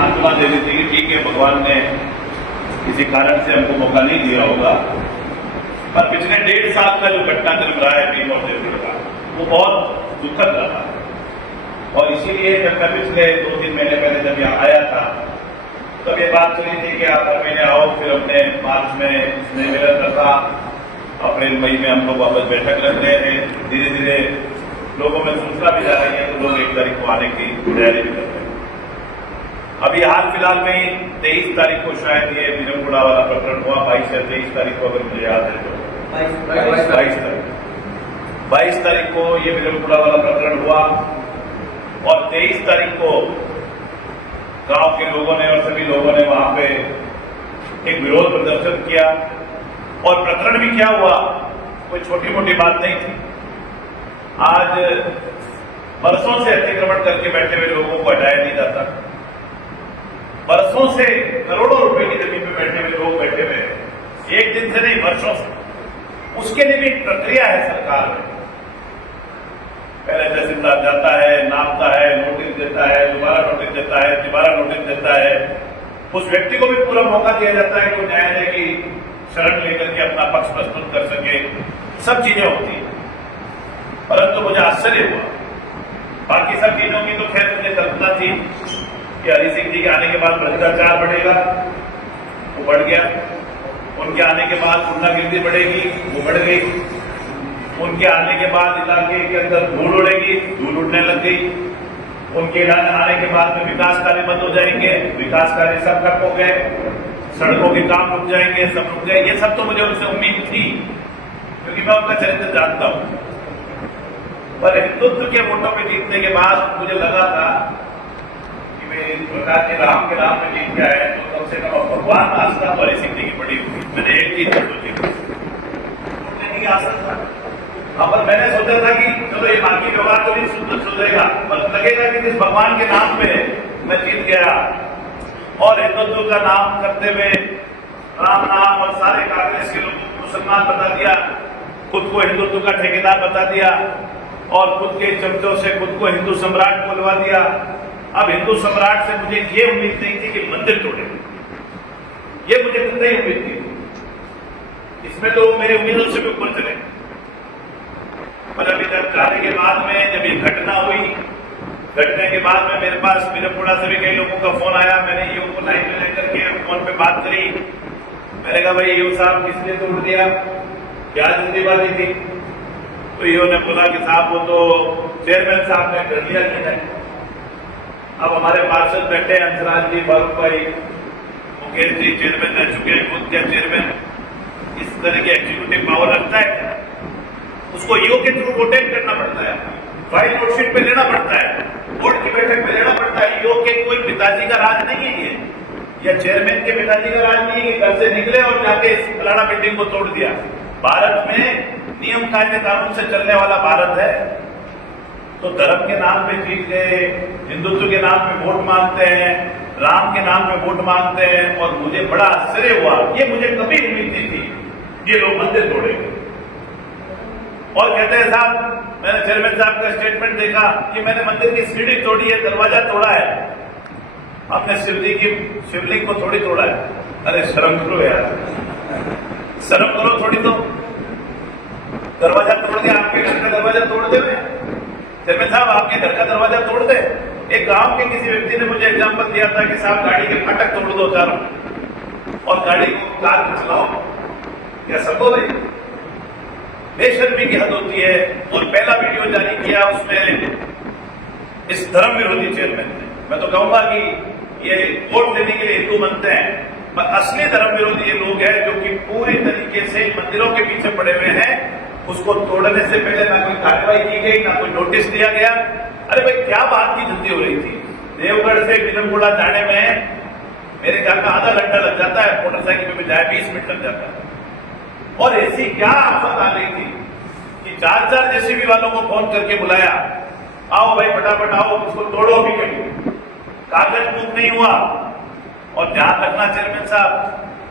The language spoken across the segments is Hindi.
सांत्वना दे दी थी कि ठीक है, भगवान ने किसी कारण से हमको मौका नहीं दिया होगा, पर पिछले 1.5 साल का जो घटनाक्रम रहा है भीम और देवगढ़ का, वो बहुत दुखद रहा। और इसीलिए जब मैं पिछले 2-3 महीने पहले जब यहाँ आया था, तब ये बात चली थी कि आप हर महीने आओ, फिर हमने मार्च में स्नेह मिलन रखा, अप्रैल मई में हम लोग वापस बैठक रख रहे हैं। धीरे धीरे लोगों में सूचना भी जा रही है, तो लोग 1 तारीख को आने की तैयारी भी कर रहे हैं। अभी हाल फिलहाल में ही 23 तारीख को शायद ये विरमगुड़ा वाला प्रकरण हुआ, 22 या 23 तारीख को, अगर मुझे याद है तो 22 तारीख को ये विरमगुड़ा वाला प्रकरण हुआ। और 23 तारीख को गांव के लोगों ने और सभी लोगों ने वहां पे एक विरोध प्रदर्शन किया। और प्रकरण भी क्या हुआ, कोई छोटी मोटी बात नहीं थी। आज बरसों से अतिक्रमण करके बैठे हुए लोगों को हटाया नहीं जाता, बरसों से करोड़ों रुपए की जमीन पे बैठे हुए लोग बैठे हुए हैं, एक दिन से नहीं, वर्षों से। उसके लिए भी एक प्रक्रिया है सरकार में। पहले तहसीलदार जाता है, नापता है, नोटिस देता है, दोबारा नोटिस देता है, दोबारा नोटिस देता है। उस व्यक्ति को भी पूरा मौका दिया जाता है कि न्यायालय की शरण लेकर के अपना पक्ष प्रस्तुत कर सके। सब चीजें होती है, परंतु मुझे आश्चर्य हुआ। बाकी सब चीजों की तो खैर मुझे कल्पना थी कि हरि सिंह जी के आने के बाद भ्रष्टाचार बढ़ेगा, वो बढ़ गया। उनके आने के बाद गुंडागिर्दी बढ़ेगी, वो बढ़ गई। उनके आने के बाद इलाके के अंदर धूल उड़ेगी, धूल उड़ने लग गई। उनके आने के बाद में विकास कार्य बंद हो जाएंगे, विकास कार्य सब ठप हो गए, सड़कों के काम रुक जाएंगे, सब रुक गए। ये सब तो मुझे उनसे उम्मीद थी, क्योंकि मैं उनका चरित्र जानता हूं। पर हिंदुत्व के वोटों में जीतने के बाद मुझे लगा था कि वे इस प्रकार के राम में जीत गया है, तो कम से कम भगवान आस्था हरि सिंह जी की बड़ी हुई। मैंने एक चीज सोची, वोट की आशा था। पर मैंने सोचा था कि चलो ये बाकी व्यवहार तो नहीं सुधरेगा, पर लगेगा कि जिस भगवान के नाम पे मैं जीत गया और हिंदुत्व का नाम करते हुए राम नाम और सारे कांग्रेस के लोगों को मुसलमान बता दिया, खुद को हिंदुत्व का ठेकेदार बता दिया और खुद के चमचों से खुद को हिंदू सम्राट बोलवा दिया। अब हिंदू सम्राट से मुझे ये उम्मीद नहीं थी कि मंदिर तोड़े, ये मुझे नहीं उम्मीद थी। इसमें तो मेरी उम्मीदों से भी ऊपर चले। पर अभी जब जाने के बाद में जब ये घटना हुई, घटने के बाद में मेरे पास विरमगुड़ा से भी कई लोगों का फोन आया। मैंने ईओ को लाइन में लेकर के फोन पे बात करी। मैंने कहा भाई ईओ साहब किसने तोड़ दिया, क्या जल्दीबाजी थी? तो ईओ ने बोला कि साहब वो तो चेयरमैन साहब ने कर दिया कि नहीं। अब हमारे पार्षद बैठे हंसराज जी, फारूक भाई, मुकेश जी चेयरमैन रह चुके हैं, खुद क्या चेयरमैन इस तरह की एग्जीक्यूटिव पावर रखता है? उसको ईओ के थ्रू वोटिंग करना पड़ता है, फाइल नोटशीट पे लेना पड़ता है, बोर्ड की बैठक में लेना पड़ता है। ईओ के कोई पिताजी का राज नहीं है ये, या चेयरमैन के पिताजी का राज नहीं है कि घर से निकले और जाके फलाना बिल्डिंग को तोड़ दिया। भारत में नियम कायदे कानून से चलने वाला भारत है। तो धर्म के नाम पे जीत गए, हिंदुत्व के नाम पे वोट मांगते हैं, राम के नाम पे वोट मांगते हैं। और मुझे बड़ा आश्चर्य हुआ, ये मुझे कभी उम्मीद नहीं थी ये लोग मंदिर तोड़ेंगे। और कहते हैं साहब, मैंने चेयरमैन साहब का स्टेटमेंट देखा कि मैंने मंदिर की सीढ़ी तोड़ी है, दरवाजा तोड़ा है। आपने शिवलिंग को थोड़ी तोड़ा है। अरे शर्म करो यार, शर्म करो थोड़ी। तो दरवाजा तोड़ के आपके घर का दरवाजा तोड़ दे। चेयरमैन साहब आपके घर का दरवाजा तोड़ दे। एक गांव के किसी व्यक्ति ने मुझे एग्जाम्पल दिया था कि साहब गाड़ी के फाटक तोड़ दो चारों और गाड़ी को कार में चलाओ। क्या संभव है? बेशर्मी की हद होती है। और पहला वीडियो जारी किया उसमें इस धर्म विरोधी चेयरमैन ने। मैं तो कहूंगा कि ये वोट देने के लिए हिंदू बनते हैं, पर असली धर्म विरोधी ये लोग हैं जो कि पूरी तरीके से मंदिरों के पीछे पड़े हुए हैं। उसको तोड़ने से पहले ना कोई कार्रवाई की गई, ना कोई नोटिस दिया गया। अरे भाई क्या बात की धंधी हो रही थी? देवगढ़ से विरमगुड़ा जाने में मेरे ख्याल में आधा घंटा लग जाता है, मोटरसाइकिल में जाए 20 मिनट लग जाता है। और ऐसी क्या आफत आ गई थी कि 4 जेसीबी वालों को फोन करके बुलाया, आओ भाई फटाफट आओ, उसको तोड़ो भी कहीं। कागज मूव नहीं हुआ। और ध्यान रखना चेयरमैन साहब,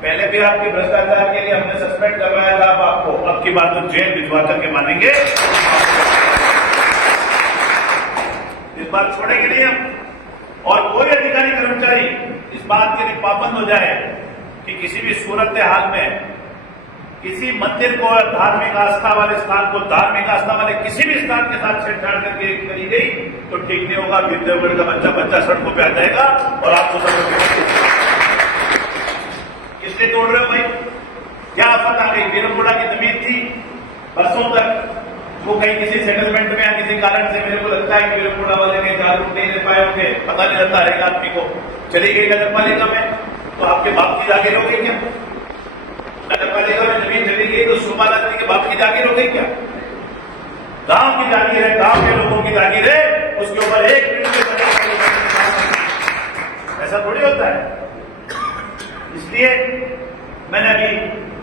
पहले भी आपके भ्रष्टाचार के लिए हमने सस्पेंड करवाया था आपको, अब की बात तो जेल भिजवा करके मानेंगे। इस बार छोड़ेंगे नहीं हम। और कोई अधिकारी कर्मचारी बात के लिए पाबंद हो जाए कि किसी भी सूरत हाल में किसी मंदिर को और धार्मिक आस्था वाले स्थान को धार्मिक आस्था वाले किसी भी स्थान के साथ छेड़छाड़ करके करी गई तो ठीक नहीं होगा। देवगढ़ का बच्चा बच्चा सड़कों पे आ जाएगा और आपको सब किसने तोड़ रहे हो भाई? क्या आफत आ गई? वीरमपुरा की जमीन थी बरसों तक, वो कहीं किसी सेटलमेंट में या किसी कारण से मेरे को लगता है कि वीरमपुरा वाले ने जागरूक नहीं ले पाए होंगे, पता नहीं लगता हर एक आदमी को। चली गई नगर पालिका में तो आपके बाप की जागीर हो गई क्या? नगर पालिका में जमीन चली गई तो शोभा आदमी के बाप की जागीर हो गई क्या? गांव की जागीर है, गांव के लोगों की जागीर है, उसके ऊपर एक मिनट ऐसा थोड़ी होता है। इसलिए मैंने अभी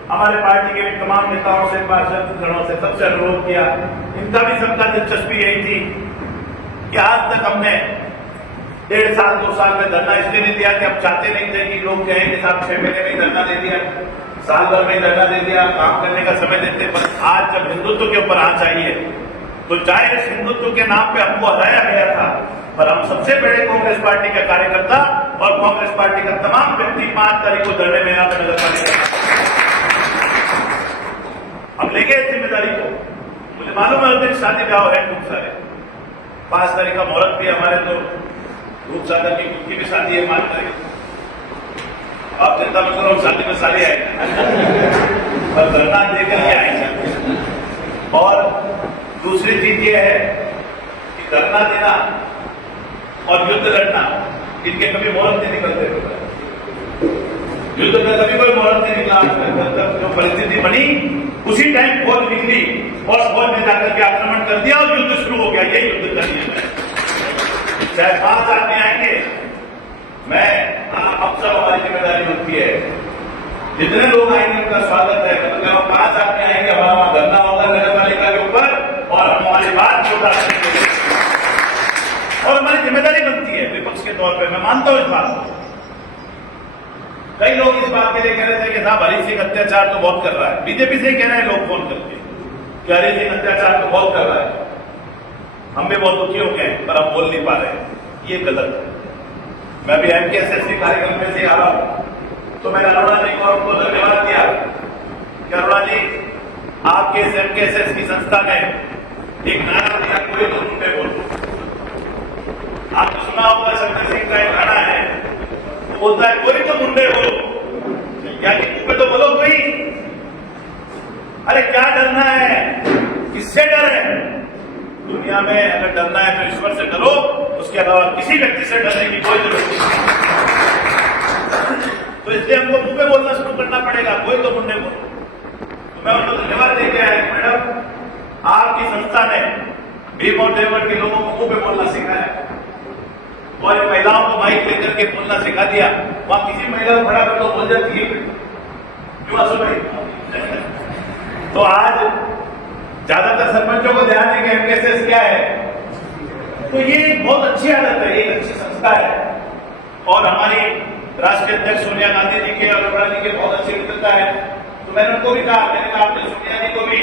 हमारे पार्टी के तमाम नेताओं से, पार्षदों से सबसे अनुरोध किया, इनका भी सबका दिलचस्पी यही थी कि आज तक हमने 1.5 साल 2 साल में धरना इसलिए नहीं दिया कि हम चाहते नहीं थे कि लोग कहें कि साहब 6 महीने में ही धरना दे दिया, साल भर में ही धरना दे दिया, काम करने का समय देते। पर आज जब हिंदुत्व के ऊपर आंच आई है तो चाहे इस हिंदुत्व के नाम पे हमको हराया गया था, पर हम सबसे बड़े कांग्रेस पार्टी के कार्यकर्ता और कांग्रेस पार्टी का तमाम व्यक्ति 5 तारीख को धरने में यहाँ पे नजर पालिका अब लेके जिम्मेदारी को। मुझे मालूम है उस दिन शादी ब्याह है खूब सारे, 5 तारीख का मुहूर्त भी हमारे तो रूप सागर की खुद की भी शादी है 5 तारीख। आप चिंता मत करो, शादी में सारी आएगी पर धरना देकर के आएंगे। और दूसरी चीज ये है कि धरना देना और युद्ध लड़ना इनके कभी मुहूर्त नहीं निकलते। युद्ध में कभी कोई मुहूर्त नहीं निकला। जो परिस्थिति बनी उसी टाइम फौज निकली और फौज ने जाकर के आक्रमण कर दिया और युद्ध शुरू हो गया। यही युद्ध कर दिया। चाहे 5 आदमी आएंगे, मैं अब सब हमारी जिम्मेदारी होती है, जितने लोग आएंगे उनका स्वागत है। मतलब 5 आदमी आएंगे, हमारा वहां धरना होगा नगर पालिका के ऊपर और हम हमारी बात को उठाएंगे और हमारी जिम्मेदारी बनती है विपक्ष के तौर पर। मैं मानता हूं इस बात को। कई लोग इस बात के लिए कह रहे थे कि साहब हरी सिंह अत्याचार तो बहुत कर रहा है, बीजेपी से ही कह रहे हैं लोग फोन करके कि हरी सिंह अत्याचार तो बहुत कर रहा है। हम भी बहुत दुखी हो गए पर हम बोल नहीं पा रहे, ये गलत है। मैं भी एमकेएसएस कार्यक्रम में से आ रहा हूं तो मैंने अरोड़ा जी को उनको धन्यवाद दिया कि अरोड़ा जी आपके एमकेएसएस की संस्था ने एक नारा दिया, कोई तो मुंबई बोलो। आपने सुना होगा शंकर सिंह का एक गाना है, बोलता है कोई तो मुंडे बोलो, यानी मुंह पे तो बोलो कोई। अरे क्या डरना है, किससे डर है? दुनिया में अगर डरना है तो ईश्वर से डरो, उसके अलावा किसी व्यक्ति से डरने की कोई जरूरत नहीं। तो इसलिए हमको मुंह पे बोलना शुरू करना पड़ेगा, कोई तो मुंडे बोलो। तो मैं उनको धन्यवाद देके आया, मैडम आपकी संस्था ने भीम और देवगढ़ के लोगों को मुंह पे बोलना सिखाया और महिलाओं को माइक लेकर के बोलना सिखा दिया। वहां किसी महिला को खड़ा कर तो बोल जाती है क्यों आसो भाई। तो आज ज्यादातर सरपंचों को ध्यान है कि एमकेएसएस क्या है, तो ये एक बहुत अच्छी आदत है, एक अच्छी संस्था है। और हमारी राष्ट्रीय अध्यक्ष सोनिया गांधी जी के और अरोड़ा जी के बहुत अच्छे मित्रता है। तो मैंने उनको भी कहा, मैंने कहा आपने सोनिया जी को भी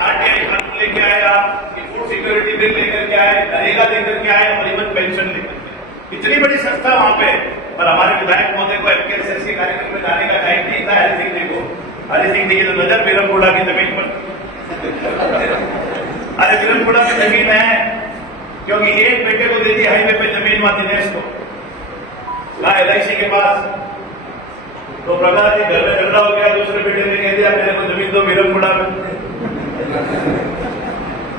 आरटीआई कानून लेके आए, आप फूड सिक्योरिटी बिल लेकर के आए, नरेगा लेकर के आए और इवन पेंशन लेकर के। इतनी बड़ी संस्था वहां पे, पर हमारे विधायक महोदय को एमकेएसएस के कार्यक्रम में जाने का टाइम नहीं था। हरि सिंह जी को, हरि सिंह जी की तो नजर वीरमपुरा की जमीन पर। अरे वीरमपुरा में जमीन है क्योंकि एक बेटे को दे दी हाईवे पे जमीन, वहां दिनेश को LIC के पास। तो प्रकाश जी घर में झगड़ा हो गया, दूसरे बेटे ने कह दिया मेरे को जमीन दो वीरमपुरा में।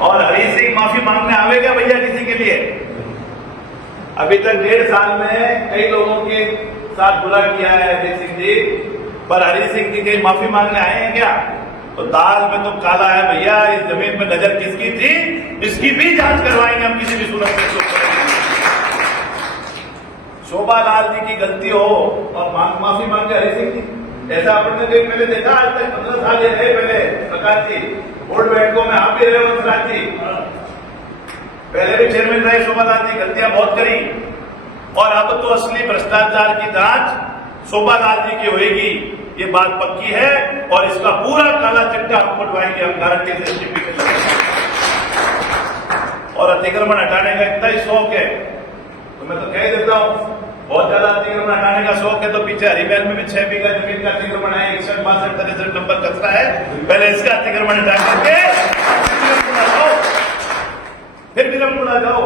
और हरि सिंह माफी मांगने आवेगा भैया किसी के लिए? अभी तक 1.5 साल में कई लोगों के साथ बुरा किया है हरि सिंह जी, पर हरि सिंह जी कहीं माफी मांगने आए हैं क्या? तो दाल में तो काला है भैया। इस जमीन पर नजर किसकी थी, इसकी भी जांच करवाएंगे हम किसी भी सूरत में। शोभा लाल जी की गलती हो और माफी मांगे हरि सिंह जी, ऐसा आपने पहले देखा? आज तक 15 साल ये रहे पहले प्रकाश जी बोर्ड बैठकों में, आप भी रहे वंशराज जी, पहले भी चेयरमैन रहे शोभा लाल जी, गलतियां बहुत करी। और अब तो असली भ्रष्टाचार की जांच शोभा लाल जी की होगी, ये बात पक्की है। और इसका पूरा काला चिट्ठा हम खुलवाएंगे, हम गारंटी से। और अतिक्रमण हटाने का इतना ही शौक है तो मैं तो कह देता हूं, बहुत ज्यादा अतिक्रमण हटाने का शौक है तो पीछे हरिमहल में भी 6 बीघा जमीन का अतिक्रमण है, 61, 62, 63 नंबर कचरा है, पहले इसका अतिक्रमण हटा करके फिर विरमपुरा जाओ।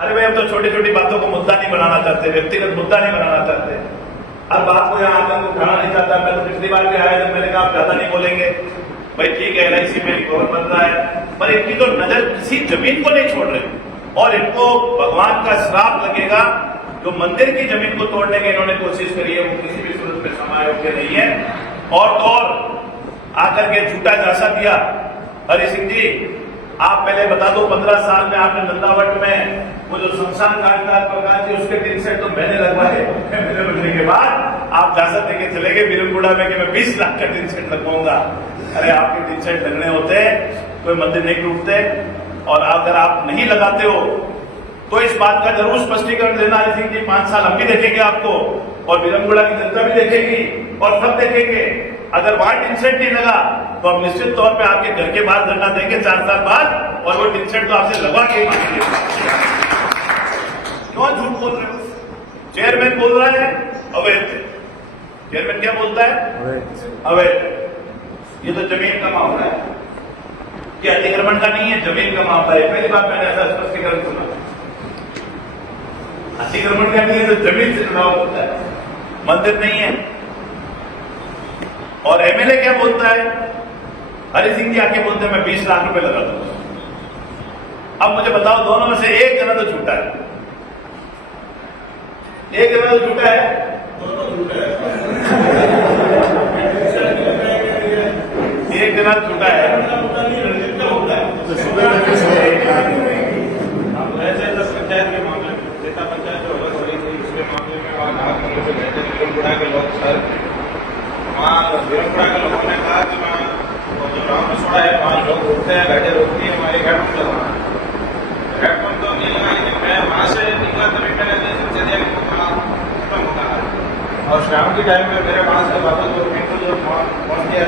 अरे भाई हम तो छोटी छोटी बातों को मुद्दा नहीं बनाना चाहते, व्यक्तिगत मुद्दा नहीं बनाना चाहते। अब बात को यहाँ आकर को उठाना नहीं चाहता। मैं तो पिछली बार भी आया जब मैंने कहा आप ज्यादा नहीं बोलेंगे, भाई ठीक है LIC में रिकवर बन रहा है, पर इनकी तो नजर किसी जमीन को नहीं छोड़ रहे और इनको भगवान का श्राप लगेगा। जो मंदिर की जमीन को तोड़ने की इन्होंने कोशिश करी है वो किसी भी सूरत में समय योग्य नहीं है। और तो और आकर के झूठा झांसा दिया। हरि सिंह जी आप पहले बता दो 15 साल में आपने नंदावट में वो जो शमशान घाट का प्रकाश जी उसके 3 सेट तो मैंने लगवाए। मेरे लगने के बाद आप झांसा देके चले गए विरमपुरा में कि मैं 20 लाख का 3 सेट लगवाऊंगा। अरे आपके 3 सेट लगने होते कोई मंदिर नहीं टूटते। और अगर आप नहीं लगाते हो तो इस बात का जरूर स्पष्टीकरण देना हरि सिंह जी। 5 साल हम भी देखेंगे आपको और विरमपुरा की जनता भी देखेगी और सब देखेंगे। अगर वहां टिनसेट नहीं लगा तो हम निश्चित तौर पे आपके घर के बाहर धरना देंगे 4 साल बाद और वो टिनसेट तो आपसे लगवा के मांगेंगे। क्यों झूठ बोल रहे हो? चेयरमैन बोल रहा है अवैध। चेयरमैन क्या बोलता है? अवैध। ये तो जमीन का मामला है, ये अतिक्रमण का नहीं है, जमीन का मामला है। पहली बार मैंने ऐसा स्पष्टीकरण सुना। अतिक्रमण का नहीं है तो जमीन से जुड़ाव होता है, मंदिर नहीं है। और MLA क्या बोलता है? हरि सिंह जी आके बोलते हैं मैं 20 लाख रुपए लगा दूंगा। अब मुझे बताओ दोनों में से एक जना तो झूठा है, एक जना तो झूठा है, दोनों झूठा है। एक जना झूठा है। ऐसे 10 पंचायत के मामले में नेता पंचायत जो अलग बड़ी थी उसके मामले में वहाँ नागपुर से गए थे विरमपुरा के लोग। सर वहाँ विरमपुरा के लोगों ने कहा कि मैं जो गाँव में छोड़ा है 5 लोग उठते हैं, गाड़ियाँ रोकती है, हमारी हेडपम्प लगाना। हेडपम्प तो नहीं लगा, लेकिन मैं वहाँ से निकला तभी मैंने दिनचर्या खत्म होता है। और शाम के टाइम में मेरे पास से वापस जो पिंटू जो पहुँच गया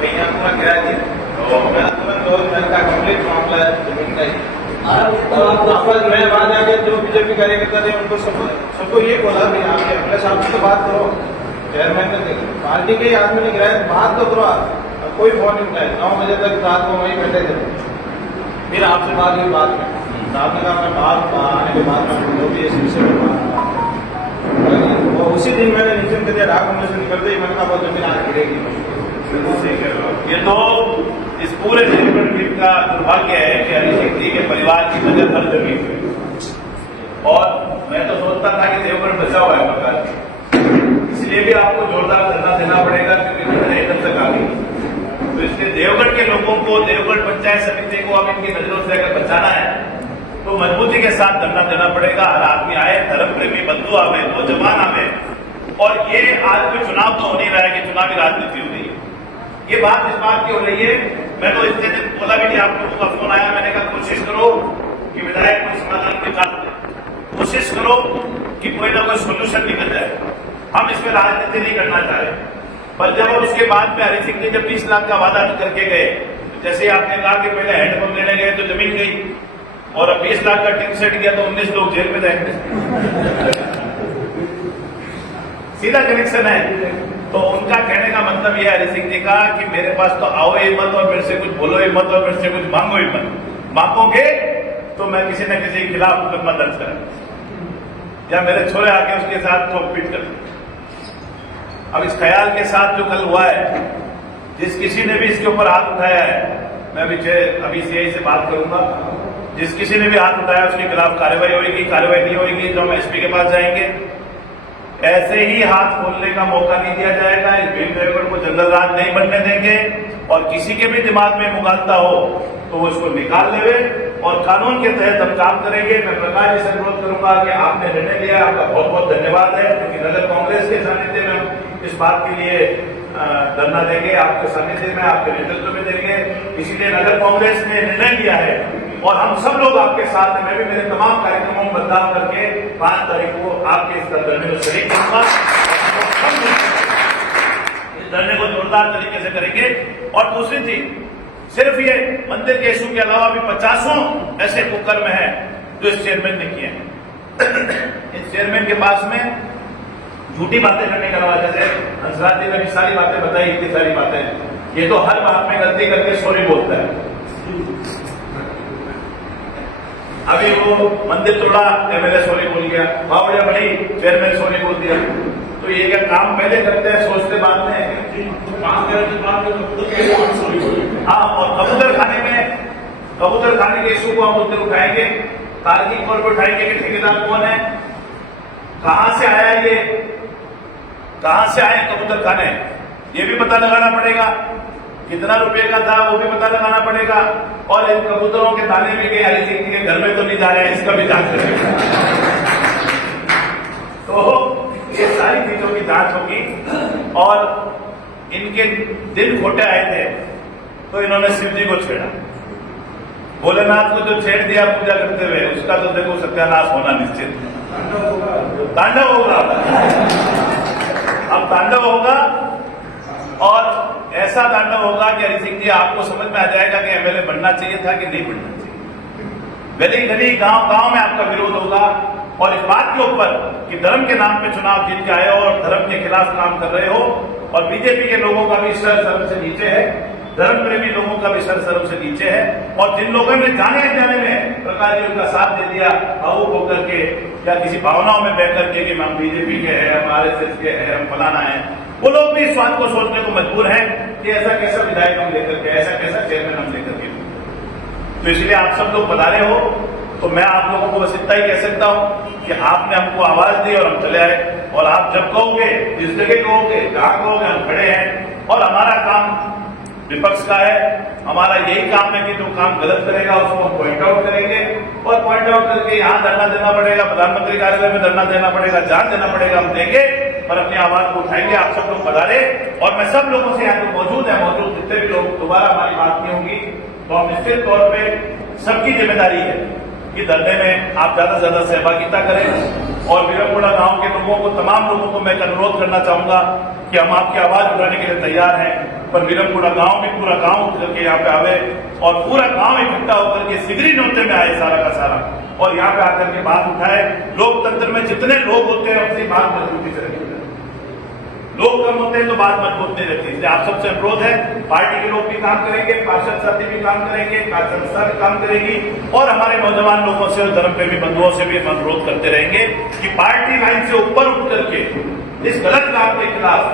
कहीं यहाँ पूरा किराया दिया तो मैं तुरंत 2 दिन का कंप्लीट मामला है जमीन का ही। वापस मैं वहाँ जाके जो बीजेपी कार्यकर्ता थे उनको सबको ये बोला कि आप अपने साहब से तो बात करो, चेयरमैन ने पार्टी के ही आदमी ने गिराया बात तो करो। कोई फोन नहीं उठाया, 9 बजे तक रात को वहीं बैठे थे। फिर आपसे बात हुई बाद में, साहब ने कहा मैं बात आने के बाद में जो भी इस विषय में बात। उसी दिन मैंने नीचे के दिया डाक में से निकलते ही मैंने कहा बहुत जमीन आज गिरेगी। ये तो इस पूरे देवगढ़ टीम का दुर्भाग्य है कि हरि सिंह जी के परिवार की नजर हर जमीन पे। और मैं तो सोचता था कि देवगढ़ बचा हुआ है प्रकाश, इसलिए भी आपको जोरदार धरना देना पड़ेगा क्योंकि नजर एकदम तक आ गई। तो इसलिए देवगढ़ के लोगों को, देवगढ़ पंचायत समिति को अब इनकी नजरों से अगर बचाना है तो मजबूती के साथ धरना देना पड़ेगा। हर आदमी आए, धर्म प्रेमी बंधु आवे, नौजवान आवे। और ये आज कोई चुनाव तो हो नहीं रहा है कि चुनावी राजनीति हो रही है। ये बात इस बात की हो रही है, मैं तो इससे बोला भी नहीं, आप लोगों का फोन आया, मैंने कहा कोशिश करो कि विधायक कोई समाधान निकाल दे, कोशिश करो कि कोई ना कोई सोल्यूशन निकल जाए। हम इसमें राजनीति नहीं करना चाह रहे। पर जब उसके बाद में हरि सिंह जी जब 20 लाख का वादा करके गए, जैसे आपने कहा कि पहले हैंडपंप लेने गए तो जमीन गई और अब 20 लाख का टिन सेट गया तो 19 लोग जेल में जाएंगे। सीधा कनेक्शन है। तो उनका कहने का मतलब यह है हरि सिंह जी का कि मेरे पास तो आओ ही मत और मेरे से कुछ बोलो ही मत और मेरे से कुछ मांगो ही मत। मांगोगे तो मैं किसी न किसी के खिलाफ मुकदमा दर्ज करूंगा या मेरे छोरे आके उसके साथ ठोक पीट कर। अब इस ख्याल के साथ जो कल हुआ है, जिस किसी ने भी इसके ऊपर हाथ उठाया है, मैं अभी CI से बात करूंगा, जिस किसी ने भी हाथ उठाया उसके खिलाफ कार्रवाई होगी। कार्रवाई नहीं होगी तो हम SP के पास जाएंगे। ऐसे ही हाथ खोलने का मौका नहीं दिया जाएगा। इस भीम देवगढ़ को जंगल राज नहीं बनने देंगे और किसी के भी दिमाग में मुगालता हो तो वो इसको निकाल लेवे और कानून के तहत हम काम करेंगे। मैं प्रकाश जी से अनुरोध करूंगा कि आपने निर्णय लिया, आपका बहुत बहुत धन्यवाद है। क्योंकि नगर कांग्रेस के सानिध्य में हम इस बात के लिए धरना देंगे, आपके सानिध्य में, आपके नेतृत्व में देंगे। इसीलिए नगर कांग्रेस ने निर्णय लिया है और हम सब लोग आपके साथ हैं। मैं भी मेरे तमाम कार्यक्रमों में बदलाव करके 5 तारीख को आपके इस धरने में शरीक करूंगा। इस धरने को जोरदार तरीके से करेंगे। और दूसरी चीज, सिर्फ ये मंदिर के इशू के अलावा भी 50 ऐसे कुकर्म हैं जो इस चेयरमैन ने किए हैं। इस चेयरमैन के पास में झूठी बातें करने का रवाज है। हंसराज जी ने भी सारी बातें बताई, इतनी सारी बातें। ये तो हर बात में गलती करके सॉरी बोलता है। अभी वो मंदिर तोड़ा एमएलए सॉरी बोल गया, बावड़िया बड़ी चेयरमैन सॉरी बोल दिया। तो ये क्या काम पहले करते हैं, सोचते बाद में है। हाँ, और कबूतर खाने के इशू को हम उस दिन उठाएंगे, तार्किक तौर पर उठाएंगे कि ठेकेदार कौन है, कहां से आया ये, कहां से आए कबूतर खाने, ये भी पता लगाना पड़ेगा। कितना रुपए का था वो भी पता लगाना पड़ेगा। और इन कबूतरों के दाने भी गए हरी सिंह के घर में तो नहीं जा रहे हैं, इसका भी जांच करेंगे। तो ये सारी चीजों की जांच होगी। और इनके दिल खोटे आए थे तो इन्होंने शिव जी को छेड़ा। भोलेनाथ को जो छेड़ दिया पूजा करते हुए, उसका तो देखो सत्यानाश होना निश्चित। तांडव होगा, अब तांडव होगा। और ऐसा तांडव होगा कि हरि सिंह जी आपको समझ में आ जाएगा कि एमएलए बनना चाहिए था कि नहीं बनना चाहिए। गली गली गांव गांव में आपका विरोध होगा। और इस बात के ऊपर कि धर्म के नाम पे चुनाव जीत के आए हो और धर्म के खिलाफ काम कर रहे हो। और बीजेपी के लोगों का भी सर सर्व से नीचे है, धर्म प्रेमी लोगों का भी सर सर्व से नीचे है। और जिन लोगों ने जाने अनजाने में प्रकाश जी उनका साथ दे दिया, भावुक होकर के या किसी भावनाओं में बह करके कि हम बीजेपी के हैं, हम आरएसएस के हैं, हम फलाना है, वो लोग भी इस बात को सोचने को मजबूर हैं कि ऐसा कैसा विधायक हम लेकर के, ऐसा कैसा चेयरमैन हम लेकर के। तो इसलिए आप सब लोग बता रहे हो, तो मैं आप लोगों को बस इतना ही कह सकता हूं कि आपने हमको आवाज दी और हम चले आए। और आप जब कहोगे, जिस जगह कहोगे, जहां कहोगे, हम खड़े हैं। और हमारा काम विपक्ष का है, हमारा यही काम है कि जो काम गलत करेगा उसको हम पॉइंट आउट करेंगे। और पॉइंट आउट करके यहां धरना देना पड़ेगा, प्रधानमंत्री कार्यालय में धरना देना पड़ेगा, जान देना पड़ेगा, हम देंगे और अपनी आवाज को उठाएंगे। आप सब लोग बता रहे। और मैं सब लोगों से यहाँ तो मौजूद जितने भी लोग, दोबारा हमारी बात नहीं होगी तो हम निश्चित तौर पर सबकी जिम्मेदारी है कि धरने में आप ज्यादा से ज्यादा सहभागिता करें। और विरमपुरा गांव के लोगों को, तमाम लोगों को मैं अनुरोध करना चाहूंगा कि हम आपकी आवाज उठाने के लिए तैयार हैं। पर विरमपुरा गांव भी पूरा गांव उठ करके यहाँ पे आवे और पूरा गांव इकट्ठा होकर के सिगरी नोते में आए सारा का सारा, और यहाँ पे आकर के बात उठाए। लोकतंत्र में जितने लोग होते हैं उनकी बात मजबूती से रखी जाए। लोग कम होते हैं तो बात मजबूत नहीं रहती। इसलिए आप सबसे अनुरोध है, पार्टी के लोग भी काम करेंगे, पार्षद साथी भी काम करेंगे, कार्य संस्था भी काम करेगी। और हमारे नौजवान लोगों से, धर्म प्रेमी बंधुओं से भी अनुरोध करते रहेंगे कि पार्टी लाइन से ऊपर उठ करके इस गलत काम के खिलाफ,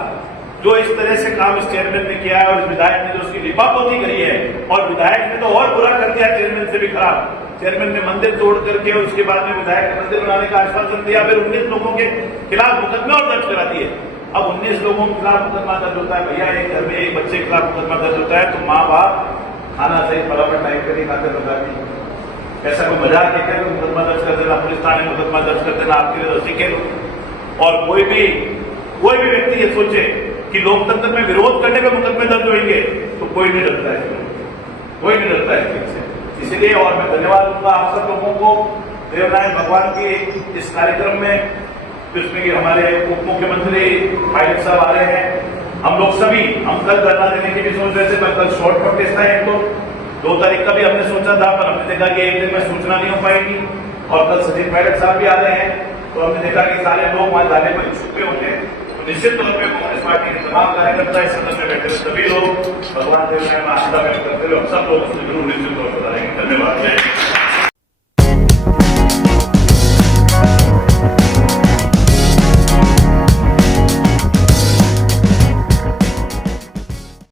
जो इस तरह से काम इस चेयरमैन ने किया है और इस विधायक ने जो उसकी लिपापोती करी है, और विधायक ने तो और बुरा कर दिया चेयरमैन से भी खराब। चेयरमैन ने मंदिर तोड़ करके उसके बाद में विधायक ने मंदिर बनाने का आश्वासन दिया, फिर 19 लोगों के खिलाफ मुकदमे और दर्ज करा दिए। अब 19 लोगों के खिलाफ मुकदमा दर्ज होता है, भैया एक घर में एक बच्चे के खिलाफ मुकदमा दर्ज होता है तो माँ बाप खाना सही फटाफट टाइप कर नहीं खाते, बता दी। ऐसा कोई मजाक है क्या? मुकदमा दर्ज कर देना, पुलिस थाने मुकदमा दर्ज कर देना आपके लिए तो ठीक है। और कोई भी व्यक्ति ये सोचे कि लोकतंत्र में विरोध करने पे मुकदमे दर्ज होंगे तो कोई नहीं डरता है, कोई नहीं डरता है इससे। इसलिए और मैं धन्यवाद दूंगा आप सब लोगों को, देवनारायण भगवान के इस कार्यक्रम में, जिसमें कि हमारे उप मुख्यमंत्री पायलट साहब आ रहे हैं। हम लोग सभी, हम कल धरना देने की भी सोच रहे थे, पर कल शॉर्ट नोटिस था एक तो 2 तारीख का भी हमने सोचा था, पर हमने देखा कि एक दिन में सूचना नहीं हो पाएगी। और कल सचिन पायलट साहब भी आ रहे हैं तो हमने देखा कि सारे लोग वहां जाने पर इच्छुक होंगे। तो निश्चित तौर पर कांग्रेस पार्टी के तमाम कार्यकर्ता इस सदन में बैठे सभी लोग भगवान देव में आस्था व्यक्त करते हुए हम सब लोग उसमें जरूर निश्चित तौर पर रहेंगे। धन्यवाद।